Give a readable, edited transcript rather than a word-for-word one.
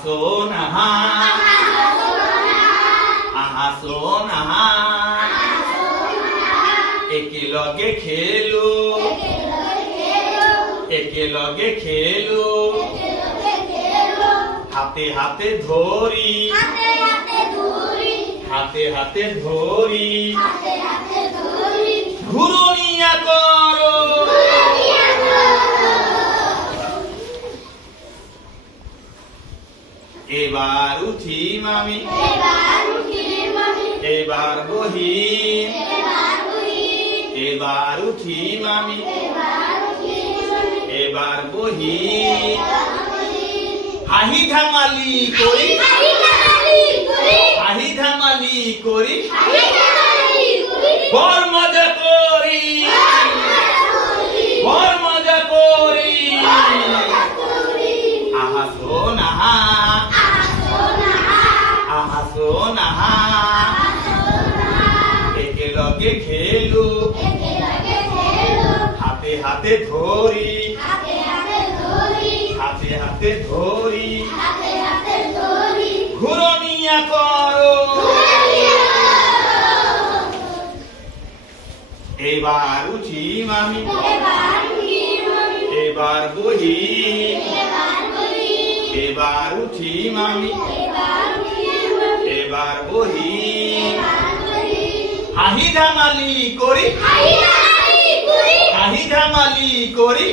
সোনাহা আহা সোনাহা একেলগে খেলো একেলগে খেলো হাতে হাতে ধরি হাতে হাতে ধরি ঘুরনিয়া করো এবার উঠি মামি এবার বহি এবার উঠি মামি এবার বহি হাহি ধামালি করি হাহি ধামালি করি বড় মজা করি বড় মজা করি আহা সোনাহা আহা সোনাহা একেলগে খেলো হাতে হাতে ধরি হাতে হাতে ধরি ঘুরনিয়া করো এবার উঠি মামি এবার বহি এবার উঠি মামি এবার বহি হাহি ধামালি করি হাহি ধামালি করি